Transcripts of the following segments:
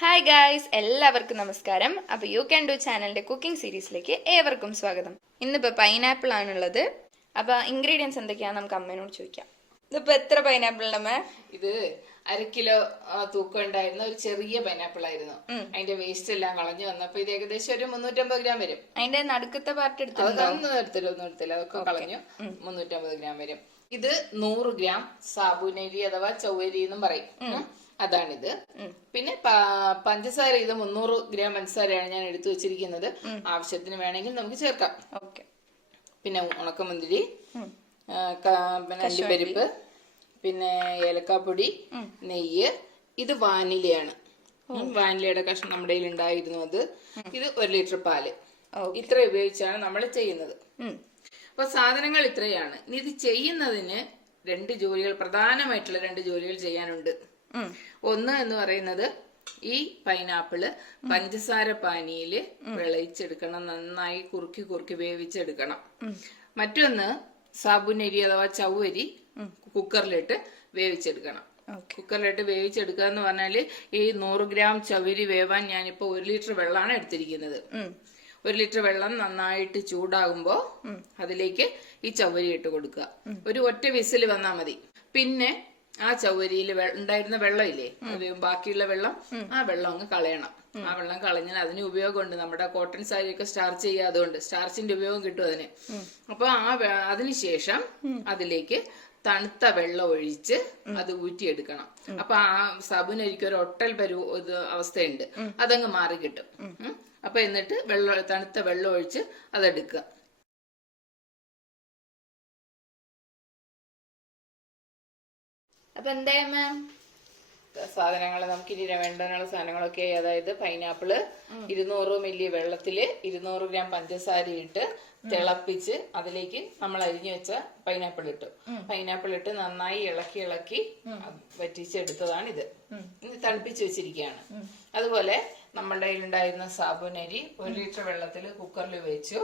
Hi guys, എല്ലാവർക്കും നമസ്കാരം. അപ്പോൾ യു ക്യാൻ ഡു ചാനലിൻ്റെ കുക്കിംഗ് സീരീസിലേക്ക് ഏവർക്കും സ്വാഗതം. ഇന്നിപ്പോൾ പൈനാപ്പിൾ ആണുള്ളത്. അപ്പോൾ ഇൻഗ്രീഡിയൻസ് എന്തൊക്കെയാണെന്ന് നമുക്ക് അമ്മേനോട് ചോദിക്കാം. ഇതിപ്പോൾ എത്ര പൈനാപ്പിൾ അമ്മ? ഇത് 1/2 കിലോ തൂക്കം ഉണ്ടായിരുന്ന ഒരു ചെറിയ പൈനാപ്പിൾ ആയിരുന്നു. അതിന്റെ വേസ്റ്റ് എല്ലാം കളഞ്ഞു വന്നപ്പോ ഇത് ഏകദേശം ഒരു 350 ഗ്രാം വരും. അതിന്റെ നടുക്കത്തെ പാർട്ട് ഒന്നും എടുത്തില്ല, അതൊക്കെ കളഞ്ഞു. 350 ഗ്രാം വരും. ഇത് 100 ഗ്രാം സാബുനരി അഥവാ ചൗവരി എന്നും പറയും. അതാണിത്. പിന്നെ പഞ്ചസാര, ഇത് 300 ഗ്രാം പഞ്ചസാരയാണ് ഞാൻ എടുത്തു വെച്ചിരിക്കുന്നത്. ആവശ്യത്തിന് വേണമെങ്കിൽ നമുക്ക് ചേർക്കാം. പിന്നെ ഉണക്കമുന്തിരി, പിന്നെ അണ്ടിപ്പരിപ്പ്, പിന്നെ ഏലക്കാപ്പൊടി, നെയ്യ്. ഇത് വാനിലയാണ്. വാനിലയുടെ കഷ്ണം നമ്മുടെ കയ്യിൽ ഉണ്ടായിരുന്നു. അത് ഇത് 1 ലിറ്റർ പാല്. ഇത്ര ഉപയോഗിച്ചാണ് നമ്മൾ ചെയ്യുന്നത്. അപ്പൊ സാധനങ്ങൾ ഇത്രയാണ്. ഇനി ഇത് ചെയ്യുന്നതിന് 2 ജോലികൾ, പ്രധാനമായിട്ടുള്ള 2 ജോലികൾ ചെയ്യാനുണ്ട്. ഒന്ന് എന്ന് പറയുന്നത് ഈ പൈനാപ്പിള് പഞ്ചസാര പാനിയില് വിളയിച്ചെടുക്കണം, നന്നായി കുറുക്കി വേവിച്ചെടുക്കണം. മറ്റൊന്ന് സാബുനരി അഥവാ ചൗവരി കുക്കറിലിട്ട് വേവിച്ചെടുക്കണം. കുക്കറിലിട്ട് വേവിച്ചെടുക്കുക എന്ന് പറഞ്ഞാല് ഈ 100 ഗ്രാം ചൗവരി വേവാൻ ഞാനിപ്പോ 1 ലിറ്റർ വെള്ളമാണ് എടുത്തിരിക്കുന്നത്. 1 ലിറ്റർ വെള്ളം നന്നായിട്ട് ചൂടാകുമ്പോ അതിലേക്ക് ഈ ചൗവരി ഇട്ട് കൊടുക്കുക. ഒരു ഒറ്റ വിസിൽ വന്നാൽ മതി. പിന്നെ ആ ചൗവരിയിൽ ഉണ്ടായിരുന്ന വെള്ളമില്ലേ, ബാക്കിയുള്ള വെള്ളം, ആ വെള്ളം അങ്ങ് കളയണം. ആ വെള്ളം കളഞ്ഞാൽ അതിന് ഉപയോഗമുണ്ട്. നമ്മുടെ കോട്ടൺ സാരിയൊക്കെ സ്റ്റാർച്ച് ചെയ്യാതുകൊണ്ട് സ്റ്റാർച്ചിന്റെ ഉപയോഗം കിട്ടും അതിന്. അപ്പൊ അതിനുശേഷം അതിലേക്ക് തണുത്ത വെള്ളം ഒഴിച്ച് അത് ഊറ്റിയെടുക്കണം. അപ്പൊ ആ സാബുനരിക്ക് ഒരു ഒട്ടൽ അവസ്ഥയുണ്ട്, അതങ്ങ് മാറി കിട്ടും. അപ്പൊ എന്നിട്ട് തണുത്ത വെള്ളം ഒഴിച്ച് അതെടുക്കുക. അപ്പൊ എന്താ സാധനങ്ങൾ നമുക്ക് ഇനി വേണ്ടുന്ന സാധനങ്ങളൊക്കെ, അതായത് പൈനാപ്പിള് 200 മില്ലി വെള്ളത്തില് 200 ഗ്രാം പഞ്ചസാര ഇട്ട് തിളപ്പിച്ച് അതിലേക്ക് നമ്മൾ അരിഞ്ഞു വെച്ച പൈനാപ്പിൾ ഇട്ട് നന്നായി ഇളക്കി വറ്റിച്ചെടുത്തതാണ് ഇത്. തണുപ്പിച്ച് വെച്ചിരിക്കുകയാണ്. അതുപോലെ നമ്മുടെ കയ്യിലുണ്ടായിരുന്ന സാബുനരി 1 ലിറ്റർ വെള്ളത്തിൽ കുക്കറിൽ വെച്ചു.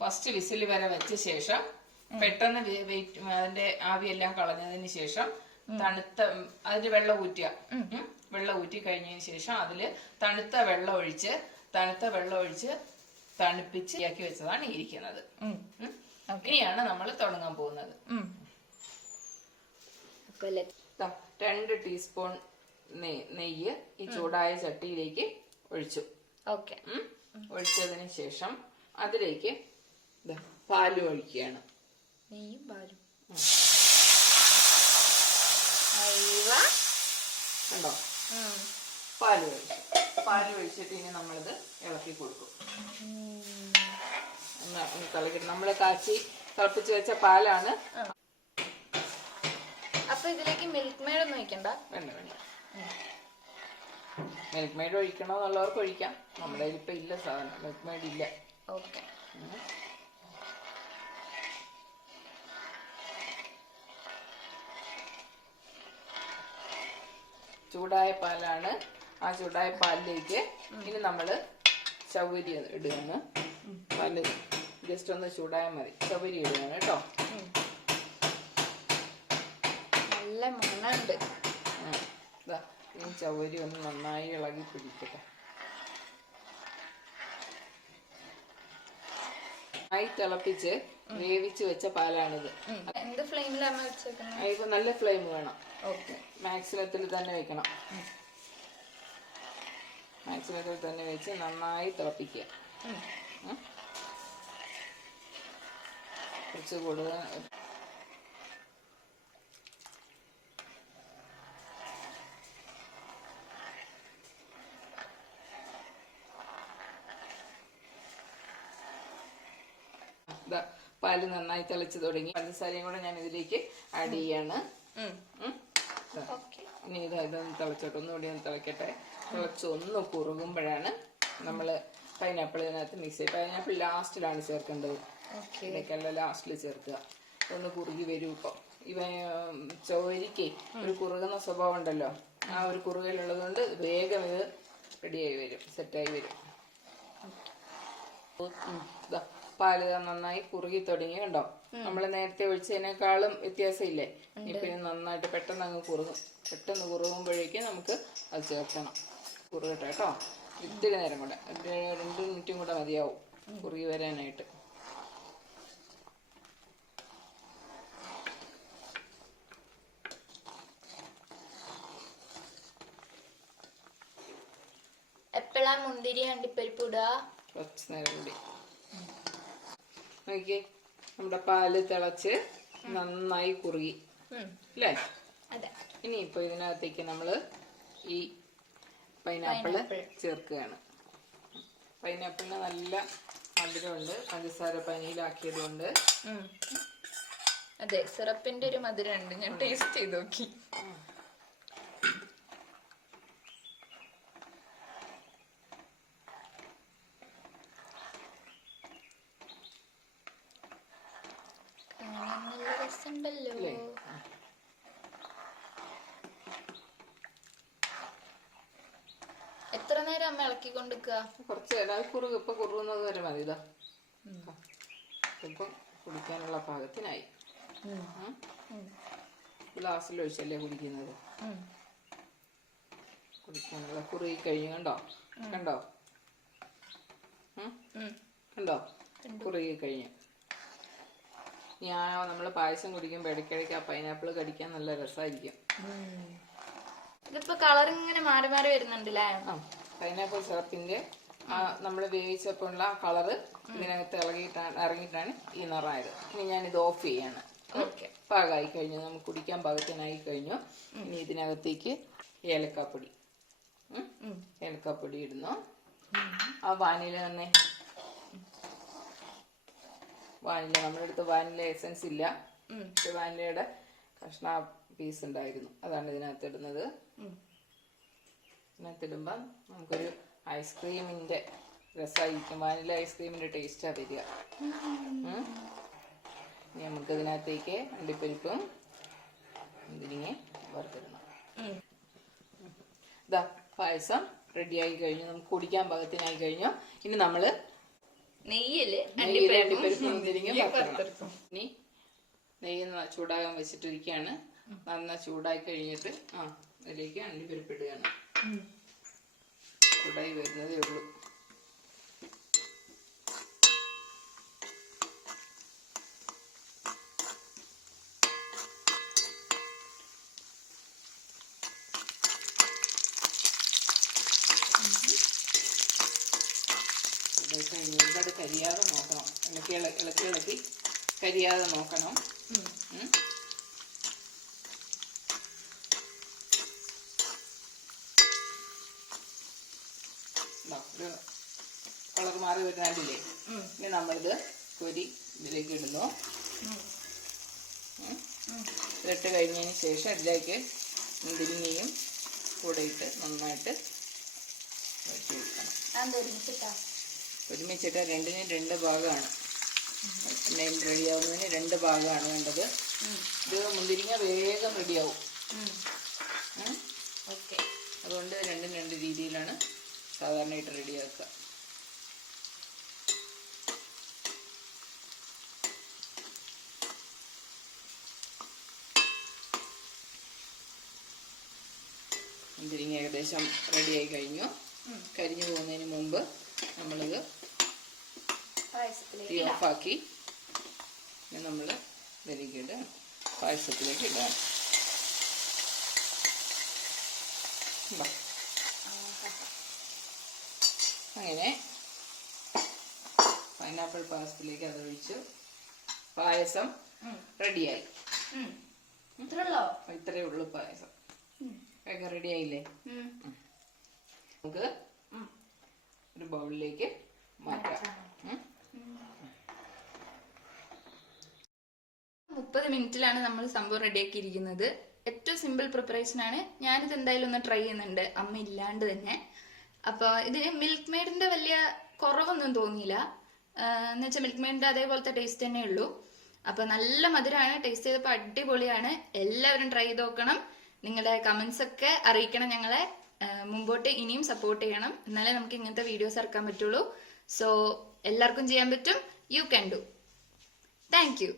ഫസ്റ്റ് വിസിൽ വരെ വെച്ച ശേഷം പെട്ടെന്ന് അതിന്റെ ആവിയെല്ലാം കളഞ്ഞതിന് ശേഷം അതിന്റെ വെള്ളം ഊറ്റി കഴിഞ്ഞതിന് ശേഷം അതില് തണുത്ത വെള്ളം ഒഴിച്ച് തണുപ്പിച്ച് ആക്കി വെച്ചതാണ് ഇരിക്കുന്നത്. ഇനിയാണ് നമ്മൾ തുടങ്ങാൻ പോകുന്നത്. 2 ടീസ്പൂൺ നെയ്യ് ഈ ചൂടായ ചട്ടിയിലേക്ക് ഒഴിച്ചു. ഒഴിച്ചതിന് ശേഷം അതിലേക്ക് പാലും ഒഴിക്കുകയാണ്. നെയ്യും പാലും കണ്ടോ? പാല് ഒഴിച്ചിട്ട് ഇനി നമ്മളിത് ഇളക്കി കൊടുക്കും. നമ്മള് തിളപ്പിച്ച് വെച്ച പാലാണ്. അപ്പൊ ഇതിലേക്ക് മിൽക്ക് മെയ്ഡ് ഒന്നും ഒഴിക്കണ്ട? വേണ്ട. മിൽക്ക് മെയ്ഡ് ഒഴിക്കണോ എന്നുള്ളവർക്ക് ഒഴിക്കാം. നമ്മുടെ ഇപ്പൊ ഇല്ല സാധനം, മിൽക്ക് മെയ്ഡ് ഇല്ല. ചൂടായ പാലാണ്. ആ ചൂടായ പാലിലേക്ക് ഇനി നമ്മള് ചൗവരി ഇടുകയാണ്. പാല് ജസ്റ്റ് ഒന്ന് ചൂടായാൽ മതി. ചൗവരി ഇടുകയാണ് കേട്ടോ. നല്ല മണമുണ്ട്. ഈ ചൗവരി ഒന്ന് നന്നായി ഇളകി പിടിക്കട്ടെ. തിളപ്പിച്ച് വേവിച്ച് വെച്ച പാലാണിത്. എന്ത് ഫ്ലെയിമിലാണ് വെച്ചേക്കുന്നത്? ഇപ്പൊ നല്ല ഫ്ലെയിം വേണം. മാക്സിമത്തിൽ തന്നെ വെക്കണം. മാക്സിമത്തിൽ തന്നെ വെച്ച് നന്നായി തിളപ്പിക്കുക. കുറച്ച് കൂടുതൽ പാല് നന്നായി തിളച്ച് തുടങ്ങി. പഞ്ചസാരയും കൂടെ ഞാൻ ഇതിലേക്ക് ആഡ് ചെയ്യാണ്. ഇനി ഇതൊന്ന് തിളച്ചോട്ടെ, ഒന്നുകൂടി ഒന്ന് തിളക്കട്ടെ. തിളച്ച് ഒന്ന് കുറുകുമ്പോഴാണ് നമ്മള് പൈനാപ്പിൾ ഇതിനകത്ത് മിക്സ് ചെയ്ത്, പൈനാപ്പിൾ ലാസ്റ്റിലാണ് ചേർക്കേണ്ടത്. ഇതൊക്കെയല്ല ലാസ്റ്റിൽ ചേർക്കുക. ഒന്ന് കുറുകി വരും. ഇപ്പൊ ചൗവരിക്ക് ഒരു കുറുകുന്ന സ്വഭാവം ഉണ്ടല്ലോ, ആ ഒരു കുറുകലുള്ളത് കൊണ്ട് വേഗം ഇത് റെഡിയായി വരും, സെറ്റായി വരും. പാല് നന്നായി കുറുകി തുടങ്ങി. കണ്ടോ? നമ്മള് നേരത്തെ ഒഴിച്ചതിനേക്കാളും വ്യത്യാസമില്ലേ? ഇപ്പൊ നന്നായിട്ട് പെട്ടെന്ന് അങ്ങ് കുറുകും. പെട്ടെന്ന് കുറുകുമ്പോഴേക്കും നമുക്ക് അത് ചേർക്കണം. കുറുകട്ടെ കേട്ടോ. ഇത്തിരി നേരം കൂടെ, 2 മിനിറ്റും കൂടെ മതിയാവും കുറുകി വരാനായിട്ട്. എപ്പോഴാ മുന്തിരി അണ്ടിപ്പരിപ്പ് ഇടുക? കുറച്ച് നേരം കൂടി. നോക്കിയേ, നമ്മുടെ പാല് തിളച്ച് നന്നായി കുറുകി അല്ലേ? ഇനിയിപ്പോൾ ഇതിനകത്തേക്ക് നമ്മൾ ഈ പൈനാപ്പിള് ചേർക്കുകയാണ്. പൈനാപ്പിളിന് നല്ല മധുരമുണ്ട്, പഞ്ചസാര പനിയിലാക്കിയതുകൊണ്ട്. അതെ, സിറപ്പിന്റെ ഒരു മധുരമുണ്ട്. ഞാൻ ടേസ്റ്റ് ചെയ്ത് നോക്കി. രസമുണ്ടല്ലോ. എത്ര നേരം അമ്മ ഇളക്കിക്കൊണ്ടിരിക്കുക? കുറച്ച് നേരം ഇപ്പൊ കുറുകുന്നത് വരെ മതി. ഇതാ ഇപ്പം കുടിക്കാനുള്ള പാകത്തിനായി. ഗ്ലാസ്സിൽ ഒഴിച്ചല്ലേ കുടിക്കുന്നത്. കുടിക്കാനുള്ള കുറുകി കഴിഞ്ഞു. കണ്ടോ കണ്ടോ കണ്ടോ കുറുകി കഴിഞ്ഞു. നമ്മൾ പായസം കുടിക്കുമ്പോൾ ഇടയ്ക്കിടയ്ക്ക് ആ പൈനാപ്പിൾ കടിക്കാൻ നല്ല രസമായിരിക്കും. ഇതിപ്പോ കളർ ഇങ്ങനെ മാറി മാറി വരുന്നുണ്ടല്ലേ? പൈനാപ്പിൾ സിറപ്പിന്റെ നമ്മൾ വേവിച്ചപ്പോഴുള്ള ആ കളറ് ഇതിനകത്ത് ഇറങ്ങിയിട്ടാണ് ഈ നിറമായത്. ഇനി ഞാനിത് ഓഫ് ചെയ്യാണ്. പാകമായി കഴിഞ്ഞു, നമുക്ക് കുടിക്കാൻ പാകത്തിനായി കഴിഞ്ഞു. ഇനി ഇതിനകത്തേക്ക് ഏലക്കാപ്പൊടി ഇടുന്നു. ആ വാനില തന്നെ, വാനില നമ്മുടെ അടുത്ത് വാനില എസൻസ് ഇല്ല, പക്ഷെ വാനിലയുടെ കഷ്ണ പീസ് ഉണ്ടായിരുന്നു, അതാണ് ഇതിനകത്ത് ഇടുന്നത്. ഇതിനകത്തിടുമ്പം നമുക്കൊരു ഐസ്ക്രീമിന്റെ രസമായിരിക്കും. വാനില ഐസ്ക്രീമിന്റെ ടേസ്റ്റാ വരിക. ഇനി നമുക്ക് ഇതിനകത്തേക്ക് അണ്ടിപ്പരിപ്പും മുന്തിരിങ്ങ വറുത്തിടണം. ഇതാ പായസം റെഡിയായി കഴിഞ്ഞു, നമുക്ക് കുടിക്കാൻ പാകത്തിനായി കഴിഞ്ഞു. ഇനി നമ്മള് നെയ്യില് അണ്ടിപ്പരിപ്പ് മുന്തിരിങ്ങ വറുത്തിടണം. ഇനി നെയ്യ് ചൂടാകാൻ വെച്ചിട്ടിരിക്കുകയാണ്. നന്നായി ചൂടായി കഴിഞ്ഞിട്ട് അതിലേക്ക് അണ്ടിപ്പരിപ്പ് ഇടുകയാണ്. ചൂടായി വരുന്നതേ ഉള്ളൂ. കഴിഞ്ഞത് കരിയാതെ നോക്കണം, ഇളക്കി കരിയാതെ നോക്കണം. കളർ മാറി വരുന്നില്ലേ? ഇനി നമ്മളിത് കോരി ഇതിലേക്ക് ഇടുന്നു. ഇട്ട് കഴിഞ്ഞതിന് ശേഷം ഇതിലേക്ക് മുന്തിരിങ്ങയും കൂടെ ഇട്ട് നന്നായിട്ട് വഴറ്റി കൊടുക്കണം. ഒരുമിച്ചിട്ട് രണ്ടിനും 2 ഭാഗമാണ്. എണ്ണയും റെഡിയാവുന്നതിന് 2 ഭാഗമാണ് വേണ്ടത്. ഇത് മുന്തിരിങ്ങ വേഗം റെഡിയാവും. അതുകൊണ്ട് 2 രീതിയിലാണ് സാധാരണയായിട്ട് റെഡിയാക്കുക. മുന്തിരിങ്ങ ഏകദേശം റെഡിയായി കഴിഞ്ഞു. കരിഞ്ഞു പോകുന്നതിന് മുമ്പ് നമ്മളിത് തീ ഓഫാക്കി നമ്മൾ ഇതിലേക്ക് പായസത്തിലേക്ക് ഇടാം. അങ്ങനെ പൈനാപ്പിൾ പായസത്തിലേക്ക് അതൊഴിച്ച് പായസം റെഡിയായി. ഇത്രയേ ഉള്ളൂ പായസം. ഒക്കെ റെഡിയായില്ലേ? നമുക്ക് ഒരു ബൗളിലേക്ക് മാറ്റാം. 30 മിനിറ്റിലാണ് നമ്മൾ സംഭവം റെഡിയാക്കിയിരിക്കുന്നത്. ഏറ്റവും സിമ്പിൾ പ്രിപ്പറേഷൻ ആണ്. ഞാനിത് എന്തായാലും ഒന്ന് ട്രൈ ചെയ്യുന്നുണ്ട്, അമ്മ ഇല്ലാണ്ട് തന്നെ. അപ്പൊ ഇതിന് മിൽക്ക് മെയ്ഡിന്റെ വലിയ കുറവൊന്നും തോന്നിയില്ല. എന്ന് വെച്ചാൽ മിൽക്ക് മെയ്ഡിന്റെ അതേപോലത്തെ ടേസ്റ്റ് തന്നെ ഉള്ളൂ. അപ്പൊ നല്ല മധുരമാണ്, ടേസ്റ്റ് ചെയ്തപ്പോൾ അടിപൊളിയാണ്. എല്ലാവരും ട്രൈ ചെയ്ത് നോക്കണം. നിങ്ങളുടെ കമന്റ്സ് ഒക്കെ അറിയിക്കണം ഞങ്ങളെ. മുമ്പോട്ട് ഇനിയും സപ്പോർട്ട് ചെയ്യണം, എന്നാലേ നമുക്ക് ഇങ്ങനത്തെ വീഡിയോസ് ഇറക്കാൻ പറ്റുള്ളൂ. സോ എല്ലാവർക്കും ചെയ്യാൻ പറ്റും. You can do. Thank you.